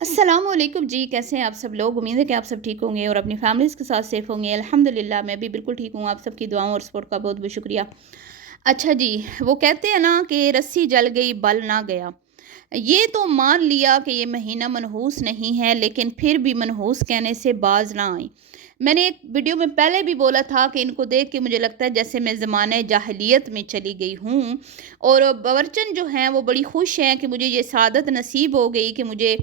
अस्सलाम वालेकुम जी, कैसे हैं आप सब लोग? उम्मीद है कि आप सब ठीक होंगे और अपनी फैमिलीज़ के साथ सेफ़ होंगे। अल्हम्दुलिल्लाह मैं भी बिल्कुल ठीक हूँ। आप सबकी दुआओं और सपोर्ट का बहुत-बहुत शुक्रिया। अच्छा जी, वो कहते हैं ना कि रस्सी जल गई बल ना गया। ये तो मान लिया कि ये महीना मनहूस नहीं है, लेकिन फिर भी मनहूस कहने से बाज़ ना आई। मैंने एक वीडियो में पहले भी बोला था कि इनको देख के मुझे लगता है जैसे मैं ज़माने जाहिलियत में चली गई हूँ और बावर्चन जो हैं वो बड़ी खुश हैं कि मुझे ये सआदत नसीब हो गई कि मुझे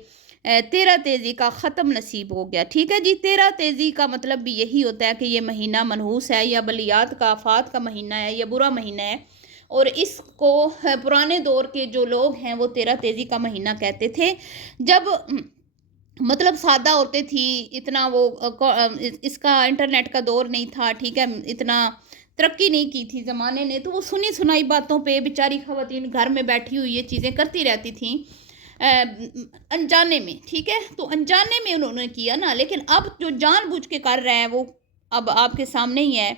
13 तेज़ी का ख़त्म नसीब हो गया। ठीक है जी, 13 तेज़ी का मतलब भी यही होता है कि ये महीना मनहूस है या बलियात का आफ़ात का महीना है या बुरा महीना है। और इसको पुराने दौर के जो लोग हैं वो 13 तेज़ी का महीना कहते थे। जब मतलब सादा औरतें थी, इतना वो इसका इंटरनेट का दौर नहीं था, ठीक है? इतना तरक्की नहीं की थी ज़माने ने, तो वो सुनी-सुनाई बातों पे बेचारी ख़वातीन घर में बैठी हुई ये चीज़ें करती रहती थीं अनजाने में, ठीक है? तो अनजाने में उन्होंने किया ना, लेकिन अब जो जानबूझ के कर रहे हैं वो अब आपके सामने ही है।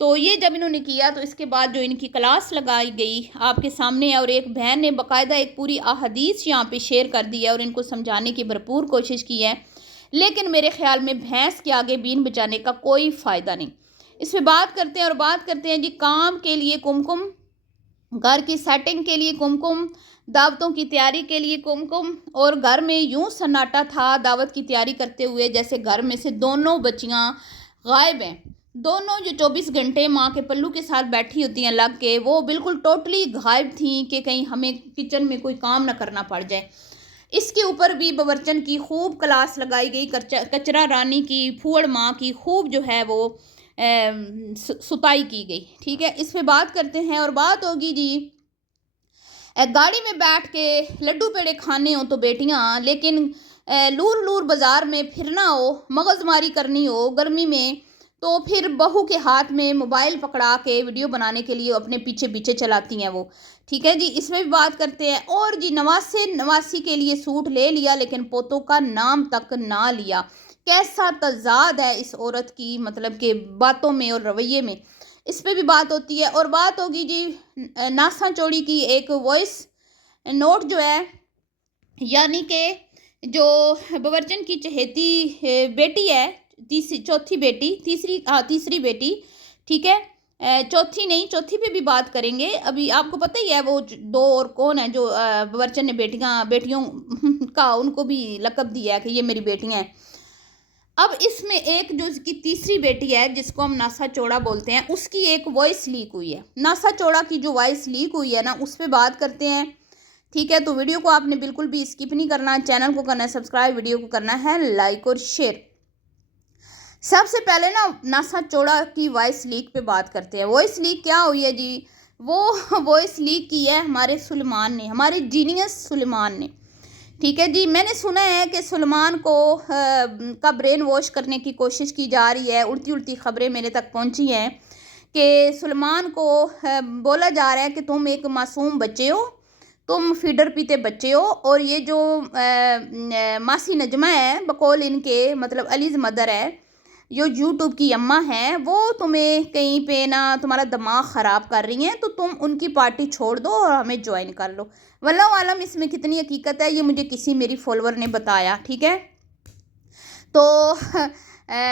तो ये जब इन्होंने किया तो इसके बाद जो इनकी क्लास लगाई गई आपके सामने है और एक बहन ने बाकायदा एक पूरी अहादीस यहाँ पे शेयर कर दी है और इनको समझाने की भरपूर कोशिश की है। लेकिन मेरे ख्याल में भैंस के आगे बीन बजाने का कोई फ़ायदा नहीं। इस पे बात करते हैं और बात करते हैं जी काम के लिए कुमकुम, घर की सेटिंग के लिए कुमकुम, दावतों की तैयारी के लिए कुमकुम और घर में यूँ सन्नाटा था दावत की तैयारी करते हुए जैसे घर में से दोनों बच्चियाँ गायब हैं। दोनों जो 24 घंटे माँ के पल्लू के साथ बैठी होती हैं लग के, वो बिल्कुल टोटली गायब थीं कि कहीं हमें किचन में कोई काम ना करना पड़ जाए। इसके ऊपर भी बावर्चन की खूब क्लास लगाई गई, कचरा रानी की, फूहड़ माँ की खूब जो है वो सुताई की गई। ठीक है, इस पे बात करते हैं और बात होगी जी गाड़ी में बैठ के लड्डू पेड़े खाने हो तो बेटियां, लेकिन लूर लूर बाजार में फिरना हो, मगजमारी करनी हो गर्मी में, तो फिर बहू के हाथ में मोबाइल पकड़ा के वीडियो बनाने के लिए अपने पीछे पीछे चलाती हैं वो। ठीक है जी, इसमें भी बात करते हैं और जी नवासे नवासी के लिए सूट ले लिया लेकिन पोतों का नाम तक ना लिया। कैसा तजाद है इस औरत की, मतलब के बातों में और रवैये में। इस पे भी बात होती है और बात होगी जी नासा चौड़ी की एक वॉइस नोट जो है, यानी कि जो बावर्चन की चहेती बेटी है, तीसरी चौथी बेटी, तीसरी बेटी, ठीक है? चौथी नहीं, चौथी पे भी बात करेंगे। अभी आपको पता ही है वो दो और कौन है जो बावर्चन ने बेटियों का उनको भी लकब दिया है कि ये मेरी बेटियां हैं। अब इसमें एक जो इसकी तीसरी बेटी है जिसको हम नासा चौड़ा बोलते हैं, उसकी एक वॉइस लीक हुई है। नासा चौड़ा की जो वॉइस लीक हुई है ना, उस पर बात करते हैं। ठीक है, तो वीडियो को आपने बिल्कुल भी स्किप नहीं करना, चैनल को करना है सब्सक्राइब, वीडियो को करना है लाइक और शेयर। सबसे पहले ना नासा चौड़ा की वॉइस लीक पे बात करते हैं। वॉइस लीक क्या हुई है जी? वो वॉइस लीक की है हमारे सुलेमान ने, हमारे जीनियस सुलेमान ने। ठीक है जी, मैंने सुना है कि सलमान को का ब्रेन वॉश करने की कोशिश की जा रही है। उड़ती उड़ती खबरें मेरे तक पहुंची हैं कि सलमान को बोला जा रहा है कि तुम एक मासूम बच्चे हो, तुम फीडर पीते बच्चे हो और ये जो मासी नजमा है बकौल इनके, मतलब अलीज़ मदर है, जो यूट्यूब की अम्मा हैं, वो तुम्हें कहीं पे ना तुम्हारा दिमाग ख़राब कर रही हैं, तो तुम उनकी पार्टी छोड़ दो और हमें ज्वाइन कर लो। वल्लाह आलम इसमें कितनी हकीकत है ये मुझे किसी मेरी फॉलोअर ने बताया। ठीक है, तो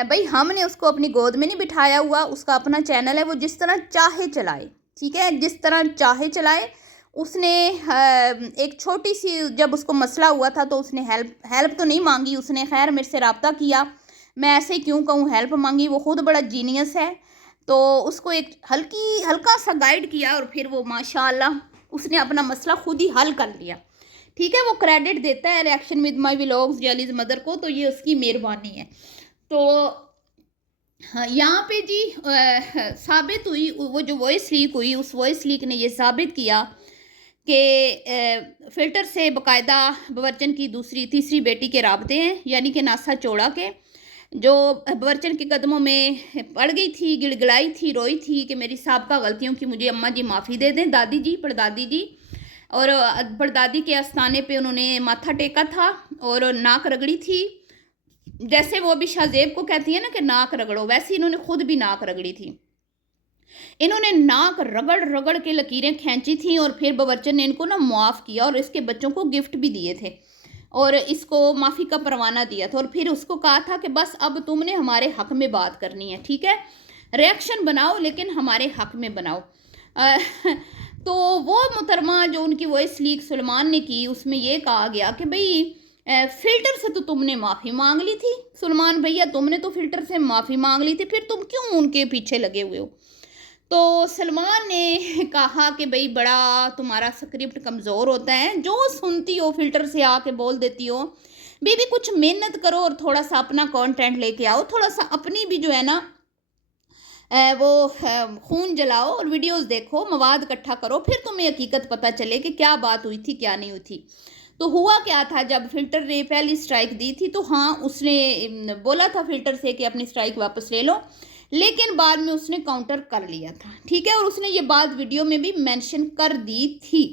भाई हमने उसको अपनी गोद में नहीं बिठाया हुआ, उसका अपना चैनल है, वो जिस तरह चाहे चलाए। ठीक है, जिस तरह चाहे चलाए। उसने एक छोटी सी जब उसको मसला हुआ था तो उसने हेल्प हेल्प तो नहीं मांगी, उसने खैर मेरे से रब्ता किया। मैं ऐसे क्यों कहूँ हेल्प मांगी, वो खुद बड़ा जीनियस है। तो उसको एक हल्का सा गाइड किया और फिर वो माशाल्लाह उसने अपना मसला खुद ही हल कर लिया। ठीक है, वो क्रेडिट देता है रिएक्शन विद माय व्लॉग्स जलीज मदर को, तो ये उसकी मेहरबानी है। तो हाँ, यहाँ पे जी साबित हुई, वो जो वॉइस लीक हुई उस वॉइस लीक ने ये साबित किया कि फ़िल्टर से बाकायदा बावर्चन की तीसरी बेटी के राब्ते हैं, यानी कि नासा चौड़ा के, जो बावर्चन के कदमों में पड़ गई थी, गिड़गिड़ाई थी, रोई थी कि मेरी साबका गलतियों की मुझे अम्मा जी माफ़ी दे दें, दादी जी, परदादी जी। और परदादी के आस्थाने पे उन्होंने माथा टेका था और नाक रगड़ी थी। जैसे वो अभी शाहजेब को कहती है ना कि नाक रगड़ो, वैसे इन्होंने खुद भी नाक रगड़ी थी। इन्होंने नाक रगड़ रगड़ के लकीरें खींची थी और फिर बावर्चन ने इनको ना मुआफ़ किया और इसके बच्चों को गिफ्ट भी दिए थे। اور اس کو معافی کا پروانہ دیا تھا، اور پھر اس کو کہا تھا کہ بس اب تم نے ہمارے حق میں بات کرنی ہے، ٹھیک ہے، ریئیکشن بناؤ لیکن ہمارے حق میں بناؤ۔ تو وہ محترمہ جو ان کی وائس لیک سلمان نے کی، اس میں یہ کہا گیا کہ بھئی فلٹر سے تو تم نے معافی مانگ لی تھی سلمان بھیا، تم نے تو فلٹر سے معافی مانگ لی تھی، پھر تم کیوں ان کے پیچھے لگے ہوئے ہو؟ تو سلمان نے کہا کہ بھئی بڑا تمہارا سکرپٹ کمزور ہوتا ہے، جو سنتی ہو فلٹر سے آ کے بول دیتی ہو، بی کچھ محنت کرو اور تھوڑا سا اپنا کانٹینٹ لے کے آؤ، تھوڑا سا اپنی بھی جو ہے نا وہ خون جلاؤ اور ویڈیوز دیکھو، مواد اکٹھا کرو، پھر تمہیں حقیقت پتہ چلے کہ کیا بات ہوئی تھی کیا نہیں ہوئی تھی۔ تو ہوا کیا تھا، جب فلٹر نے پہلی سٹرائک دی تھی تو ہاں اس نے بولا تھا فلٹر سے کہ اپنی سٹرائک واپس لے لو، لیکن بعد میں اس نے کاؤنٹر کر لیا تھا، ٹھیک ہے، اور اس نے یہ بات ویڈیو میں بھی مینشن کر دی تھی،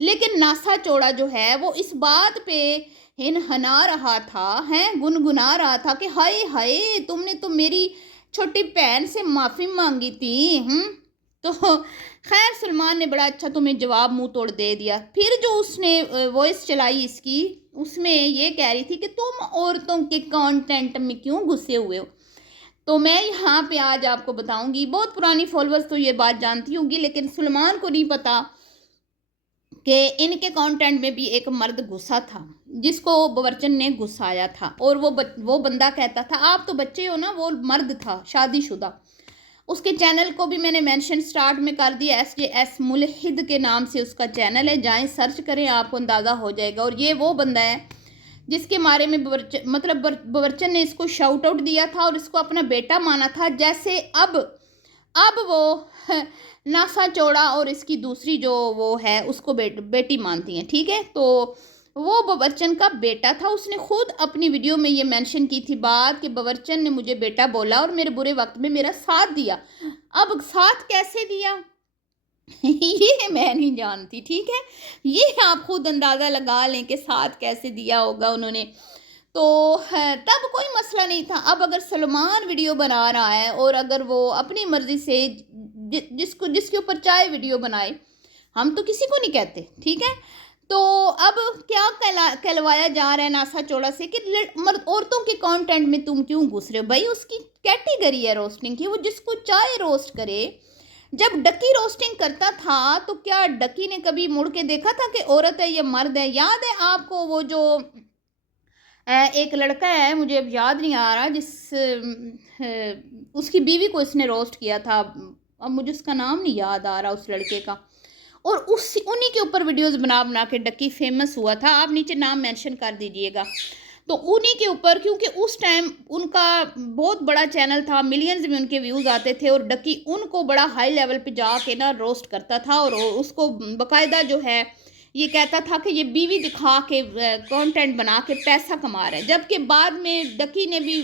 لیکن ناسا چوڑا جو ہے وہ اس بات پہ ہنہنا رہا تھا، گنگنا رہا تھا کہ ہائے ہائے تم نے تو میری چھوٹی بہن سے معافی مانگی تھی۔ تو خیر سلمان نے بڑا اچھا تمہیں جواب منہ توڑ دے دیا۔ پھر جو اس نے وائس چلائی اس کی، اس میں یہ کہہ رہی تھی کہ تم عورتوں کے کانٹینٹ میں کیوں گھسے ہوئے ہو۔ تو میں یہاں پہ آج آپ کو بتاؤں گی، بہت پرانی فالوورز تو یہ بات جانتی ہوں گی، لیکن سلمان کو نہیں پتا کہ ان کے کانٹینٹ میں بھی ایک مرد گھسا تھا جس کو باورچن نے گھسایا تھا، اور وہ بندہ کہتا تھا آپ تو بچے ہو نا، وہ مرد تھا شادی شدہ۔ اس کے چینل کو بھی میں نے مینشن سٹارٹ میں کر دیا، SJS ملحد کے نام سے اس کا چینل ہے، جائیں سرچ کریں آپ کو اندازہ ہو جائے گا۔ اور یہ وہ بندہ ہے جس کے بارے میں باورچن نے اس کو شاؤٹ آؤٹ دیا تھا اور اس کو اپنا بیٹا مانا تھا، جیسے اب وہ ناسا چوڑا اور اس کی دوسری جو وہ ہے اس کو بیٹی مانتی ہیں، ٹھیک ہے۔ تو وہ باورچن کا بیٹا تھا، اس نے خود اپنی ویڈیو میں یہ مینشن کی تھی بات کہ باورچن نے مجھے بیٹا بولا اور میرے برے وقت میں میرا ساتھ دیا۔ اب ساتھ کیسے دیا یہ میں نہیں جانتی، ٹھیک ہے، یہ آپ خود اندازہ لگا لیں کہ ساتھ کیسے دیا ہوگا انہوں نے۔ تو تب کوئی مسئلہ نہیں تھا، اب اگر سلمان ویڈیو بنا رہا ہے اور اگر وہ اپنی مرضی سے جس کے اوپر چاہے ویڈیو بنائے، ہم تو کسی کو نہیں کہتے، ٹھیک ہے۔ تو اب کیا کہلوایا جا رہا ہے ناسا چوڑا سے کہ عورتوں کے کانٹینٹ میں تم کیوں گھس رہے ہو؟ بھائی اس کی کیٹیگری ہے روسٹنگ کی، وہ جس کو چاہے روسٹ کرے۔ جب ڈکی روسٹنگ کرتا تھا تو کیا ڈکی نے کبھی مڑ کے دیکھا تھا کہ عورت ہے یا مرد ہے؟ یاد ہے آپ کو وہ جو ایک لڑکا ہے، مجھے اب یاد نہیں آ رہا، اس کی بیوی کو اس نے روسٹ کیا تھا، اب مجھے اس کا نام نہیں یاد آ رہا اس لڑکے کا، اور انہی کے اوپر ویڈیوز بنا کے ڈکی فیمس ہوا تھا، آپ نیچے نام مینشن کر دیجئے گا۔ تو انہی کے اوپر، کیونکہ اس ٹائم ان کا بہت بڑا چینل تھا، ملینز میں ان کے ویوز آتے تھے، اور ڈکی ان کو بڑا ہائی لیول پہ جا کے نا روسٹ کرتا تھا، اور اس کو باقاعدہ جو ہے یہ کہتا تھا کہ یہ بیوی دکھا کے کانٹینٹ بنا کے پیسہ کما رہا ہے، جبکہ بعد میں ڈکی نے بھی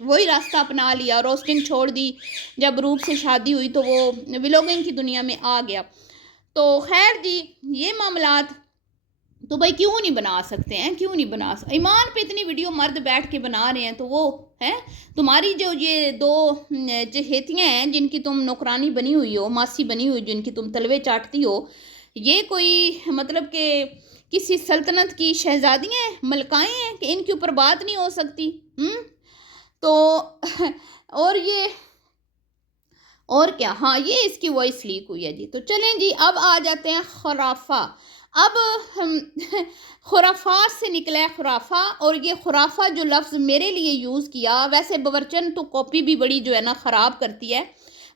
وہی راستہ اپنا لیا، روسٹنگ چھوڑ دی، جب روپ سے شادی ہوئی تو وہ ولاگنگ کی دنیا میں آ گیا۔ تو خیر جی، یہ معاملات تو بھائی کیوں نہیں بنا سکتے ہیں، کیوں نہیں بنا سکتے؟ ایمان پہ اتنی ویڈیو مرد بیٹھ کے بنا رہے ہیں، تو وہ ہے تمہاری جو یہ دو چہیتیاں ہیں جن کی تم نوکرانی بنی ہوئی ہو، ماسی بنی ہوئی، جن کی تم تلوے چاٹتی ہو، یہ کوئی مطلب کہ کسی سلطنت کی شہزادیاں ہیں، ملکائیں ہیں کہ ان کے اوپر بات نہیں ہو سکتی؟ تو اور کیا، ہاں یہ اس کی وائس لیک ہوئی ہے جی۔ تو چلیں جی، اب آ جاتے ہیں خرافہ۔ اب خرافات سے نکلا ہے خرافہ، اور یہ خرافہ جو لفظ میرے لیے یوز کیا، ویسے باورچن تو کاپی بھی بڑی جو ہے نا خراب کرتی ہے،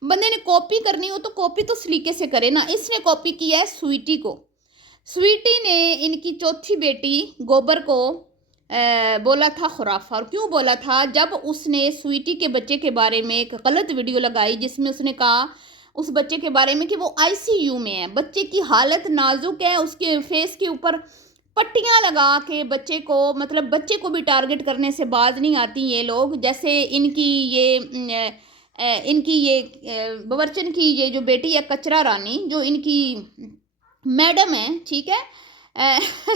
بندے نے کاپی کرنی ہو تو کاپی تو سلیقے سے کرے نا۔ اس نے کاپی کی ہے سویٹی کو، سویٹی نے ان کی چوتھی بیٹی گوبر کو بولا تھا خرافہ، اور کیوں بولا تھا؟ جب اس نے سویٹی کے بچے کے بارے میں ایک غلط ویڈیو لگائی جس میں اس نے کہا اس بچے کے بارے میں کہ وہ ICU میں ہے، بچے کی حالت نازک ہے، اس کے فیس کے اوپر پٹیاں لگا کے بچے کو، مطلب بچے کو بھی ٹارگٹ کرنے سے باز نہیں آتی یہ لوگ، جیسے ان کی یہ باورچن کی یہ جو بیٹی ہے کچرا رانی، جو ان کی میڈم ہیں، ٹھیک ہے،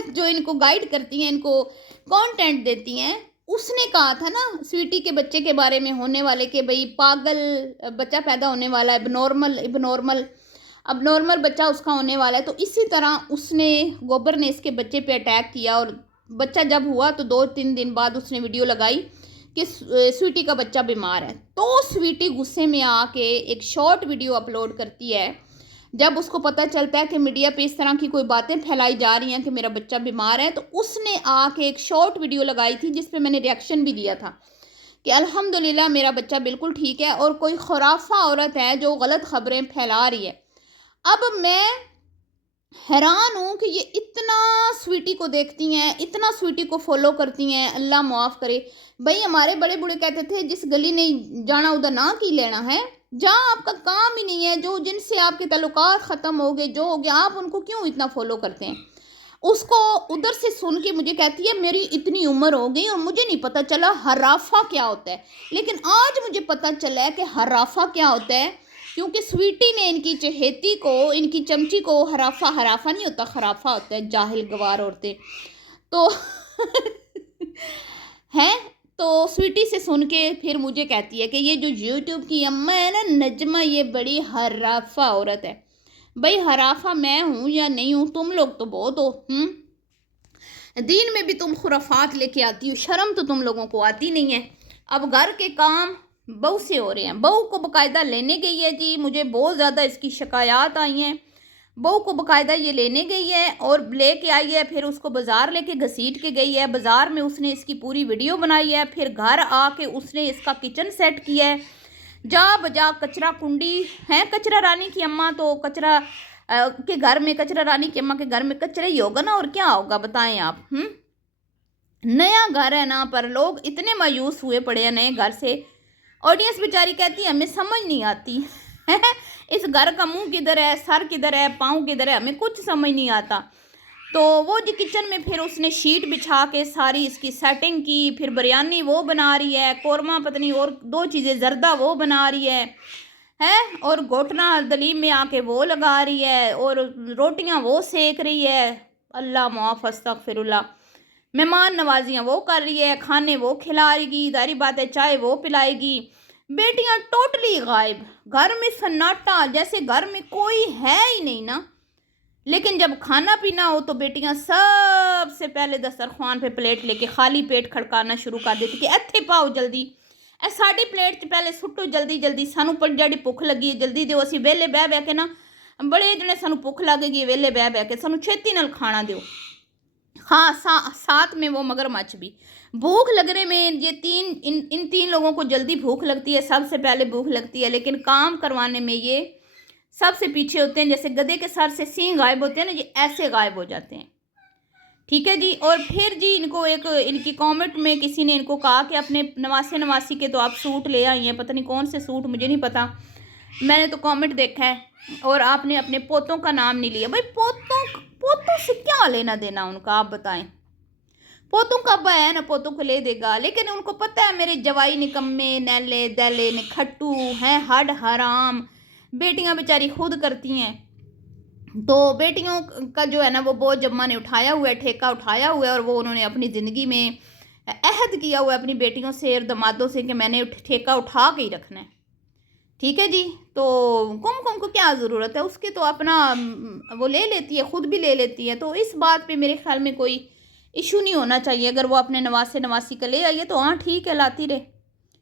جو ان کو گائیڈ کرتی ہیں، ان کو کانٹینٹ دیتی ہیں، اس نے کہا تھا نا سویٹی کے بچے کے بارے میں ہونے والے کہ بھئی پاگل بچہ پیدا ہونے والا ہے، اب نارمل بچہ اس کا ہونے والا ہے۔ تو اسی طرح اس نے گوبر نے اس کے بچے پہ اٹیک کیا اور बच्चा जब हुआ तो 2-3 दिन बाद उसने वीडियो लगाई कि स्वीटी का बच्चा बीमार है, तो स्वीटी गुस्से में आके एक शॉर्ट वीडियो अपलोड करती है। जब उसको पता चलता है कि मीडिया पे इस तरह की कोई बातें फैलाई जा रही हैं कि मेरा बच्चा बीमार है, तो उसने आके एक शॉर्ट वीडियो लगाई थी जिस पे मैंने रिएक्शन भी दिया था कि अल्हम्दुलिल्लाह मेरा बच्चा बिल्कुल ठीक है और कोई खुराफा औरत है जो गलत खबरें फैला रही है। अब मैं हैरान हूँ कि ये इतना स्वीटी को देखती हैं, इतना स्वीटी को फॉलो करती हैं, अल्लाह माफ़ करे। भाई हमारे बड़े बूढ़े कहते थे जिस गली नहीं जाना उधर ना की लेना है, जहाँ आपका काम ही नहीं है, जो जिनसे आपके ताल्लुकात ख़त्म हो गए, जो हो गया, आप उनको क्यों इतना फॉलो करते हैं। उसको उधर से सुन के मुझे कहती है मेरी इतनी उम्र हो गई और मुझे नहीं पता चला हराफा क्या होता है, लेकिन आज मुझे पता चला है कि हराफा क्या होता है, क्योंकि स्वीटी ने इनकी चहेती को, इनकी चमची को हराफा नहीं होता, खराफा होता है, जाहिल गवार औरतें तो हैं। तो स्वीटी से सुन के फिर मुझे कहती है कि ये जो यूट्यूब की अम्मा है ना नजमा, ये बड़ी हराफा औरत है। भाई हराफा मैं हूँ या नहीं हूँ, तुम लोग तो बहुत हो। दीन में भी तुम खुराफात लेके आती हो, शर्म तो तुम लोगों को आती नहीं है। अब घर के काम बहू से हो रहे हैं, बहू को बाकायदा लेने गई है जी, मुझे बहुत ज़्यादा इसकी शिकायत आई हैं। बहू को बाकायदा ये लेने गई है और लेके आई है, फिर उसको बाज़ार लेके घसीट के गई है, बाज़ार में उसने इसकी पूरी वीडियो बनाई है, फिर घर आके उसने इसका किचन सेट किया है, जा बजा कचरा कुंडी है। कचरा रानी की अम्मा तो कचरा के घर में, कचरा रानी की अम्मा के घर में कचरा ही होगा ना, और क्या होगा बताएं आप। नया घर है ना, पर लोग इतने मायूस हुए पड़े हैं नए घर से। ऑडियंस बेचारी कहती है हमें समझ नहीं आती इस घर का मुंह किधर है, सर किधर है, पाँव किधर है, हमें कुछ समझ नहीं आता। तो वो जी किचन में फिर उसने शीट बिछा के सारी इसकी सेटिंग की, फिर बिरयानी वो बना रही है, कोरमा पत्नी और 2 चीज़ें जर्दा वो बना रही है और घोटना दलीम में आके वो लगा रही है और रोटियां वो सेक रही है। अल्लाह माफ़ अस्तगफिरुल्लाह। मेहमान नवाजियाँ वो कर रही है, खाने वो खिलाएगी, जाहिर बात है चाय वो पिलाएगी। बेटियां टोटली गायब, घर में सन्नाटा, जैसे घर में कोई है ही नहीं ना। लेकिन जब खाना पीना हो तो बेटियां सबसे पहले दस्तरखान पे प्लेट लेके खाली पेट खड़काना शुरू कर देती कि इत्थे पाओ जल्दी, साड़ी प्लेट च पहले सुट्टो जल्दी जल्दी, सानू पर जड़ी भुख लगी है जल्दी दो, असी वेले बह बह के ना बड़े जने सानू भुख लगेगी, वेले बह बह के सानू छेती नाल खाना दो। हाँ साथ में वो मगरमच्छ भी। भूख लगने में ये इन 3 लोगों को जल्दी भूख लगती है, सबसे पहले भूख लगती है, लेकिन काम करवाने में ये सबसे पीछे होते हैं। जैसे गधे के सर से सींग गायब होते हैं ना, ये ऐसे गायब हो जाते हैं। ठीक है जी। और फिर जी इनको एक इनकी कमेंट में किसी ने इनको कहा कि अपने नवासी के तो आप सूट ले आई हैं, पता नहीं कौन से सूट, मुझे नहीं पता, मैंने तो कमेंट देखा है, और आपने अपने पोतों का नाम नहीं लिया। भाई पोतों से क्या लेना देना उनका, आप बताएं। पोतों का अब्बा है ना, पोतों को ले देगा, लेकिन उनको पता है मेरे जवाई निकम्मे नैले दैले ने खट्टू हैं, हड हराम। बेटियां बेचारी खुद करती हैं, तो बेटियों का जो है ना वो बोझ जम्मा ने उठाया हुआ है, ठेका उठाया हुआ है, और वो उन्होंने अपनी ज़िंदगी में अहद किया हुआ है अपनी बेटियों से और दमादों से कि मैंने ठेका उठा के ही रखना है। ठीक है जी। तो कुमकुम को क्या ज़रूरत है, उसके तो अपना वो ले लेती है, ख़ुद भी ले लेती है, तो इस बात पे मेरे ख्याल में कोई इशू नहीं होना चाहिए। अगर वो अपने नवासी का ले आई है तो हाँ ठीक है, लाती रहे।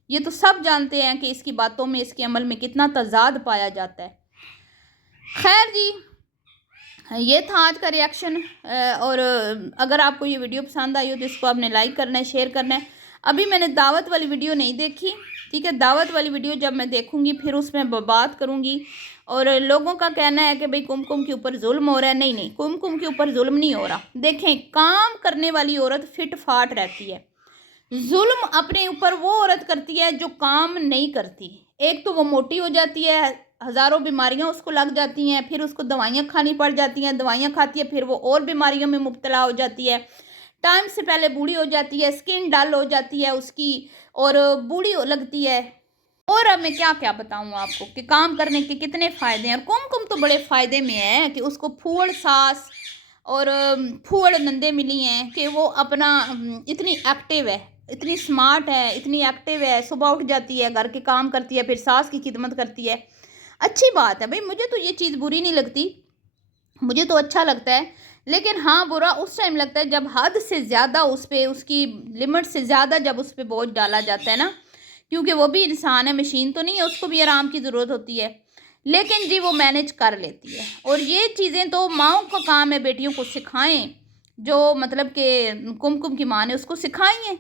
ये तो सब जानते हैं कि इसकी बातों में, इसके अमल में कितना तजाद पाया जाता है। खैर जी, ये था आज का रिएक्शन। और अगर आपको ये वीडियो पसंद आई हो तो इसको आपने लाइक करना है, शेयर करना है। अभी मैंने दावत वाली वीडियो नहीं देखी, ठीक है। दावत वाली वीडियो जब मैं देखूंगी फिर उसमें बात करूंगी। और लोगों का कहना है कि भाई कुमकुम के ऊपर जुल्म हो रहा है। नहीं, कुमकुम के ऊपर जुल्म नहीं हो रहा। देखें, काम करने वाली औरत फिट फाट रहती है। जुल्म अपने ऊपर वो औरत करती है जो काम नहीं करती। एक तो वो मोटी हो जाती है, हज़ारों बीमारियां उसको लग जाती हैं, फिर उसको दवाइयाँ खानी पड़ जाती हैं, दवाइयाँ खाती है फिर वो और बीमारियों में मुब्तला हो जाती है, टाइम से पहले बूढ़ी हो जाती है, स्किन डल हो जाती है उसकी और बूढ़ी लगती है। और अब मैं क्या क्या बताऊँ आपको कि काम करने के कितने फ़ायदे हैं। और कुमकुम तो बड़े फ़ायदे में है कि उसको फूड़ सास और फूड़ नंदे मिली हैं कि वो अपना इतनी एक्टिव है, इतनी स्मार्ट है, इतनी एक्टिव है, सुबह उठ जाती है, घर के काम करती है, फिर सास की खिदमत करती है। अच्छी बात है भाई, मुझे तो ये चीज़ बुरी नहीं लगती, मुझे तो अच्छा लगता है لیکن ہاں برا اس ٹائم لگتا ہے جب حد سے زیادہ اس پہ، اس کی لمٹ سے زیادہ جب اس پہ بوجھ ڈالا جاتا ہے نا، کیونکہ وہ بھی انسان ہے، مشین تو نہیں ہے، اس کو بھی آرام کی ضرورت ہوتی ہے، لیکن جی وہ مینج کر لیتی ہے۔ اور یہ چیزیں تو ماؤں کا کام ہے، بیٹیوں کو سکھائیں، جو مطلب کہ کم کی ماں نے اس کو سکھائی ہیں،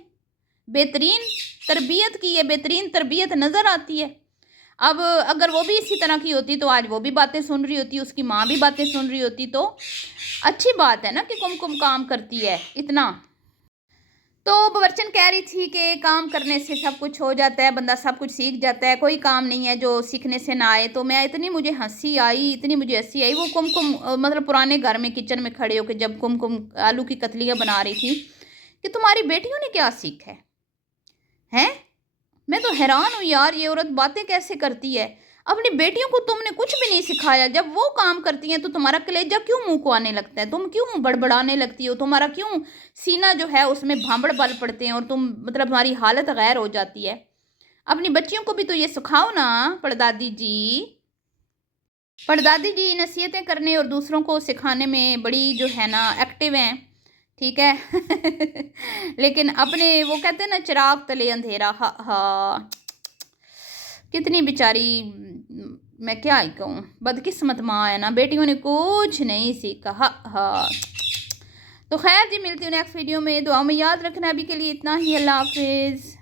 بہترین تربیت کی ہے، بہترین تربیت نظر آتی ہے۔ اب اگر وہ بھی اسی طرح کی ہوتی تو آج وہ بھی باتیں سن رہی ہوتی، اس کی ماں بھی باتیں سن رہی ہوتی، تو اچھی بات ہے نا کہ کم کام کرتی ہے اتنا۔ تو باورچن کہہ رہی تھی کہ کام کرنے سے سب کچھ ہو جاتا ہے، بندہ سب کچھ سیکھ جاتا ہے، کوئی کام نہیں ہے جو سیکھنے سے نہ آئے۔ تو میں اتنی مجھے ہنسی آئی، وہ مطلب پرانے گھر میں کچن میں کھڑے ہو کے جب آلو کی کتلیاں بنا رہی تھی کہ تمہاری بیٹیوں نے کیا سیکھا ہے؟ میں تو حیران ہوں یار، یہ عورت باتیں کیسے کرتی ہے؟ اپنی بیٹیوں کو تم نے کچھ بھی نہیں سکھایا، جب وہ کام کرتی ہیں تو تمہارا کلیجہ کیوں منہ کو آنے لگتا ہے؟ تم کیوں بڑبڑانے لگتی ہو؟ تمہارا کیوں سینہ جو ہے اس میں بھانبڑ بل پڑتے ہیں اور تم مطلب تمہاری حالت غیر ہو جاتی ہے؟ اپنی بچیوں کو بھی تو یہ سکھاؤ نا پردادی جی۔ پردادی جی نصیحتیں کرنے اور دوسروں کو سکھانے میں بڑی جو ہے نا ایکٹیو ہیں، ٹھیک ہے لیکن اپنے وہ کہتے ہیں نا چراغ تلے اندھیرا، ہاں کتنی بیچاری، میں کیا ہی کہوں، بدقسمت ماں ہے نا، بیٹیوں نے کچھ نہیں سیکھا، ہاں۔ تو خیر جی، ملتی ہوں نیکسٹ ویڈیو میں، دعاؤں میں یاد رکھنا، ابھی کے لیے اتنا ہی، اللہ حافظ۔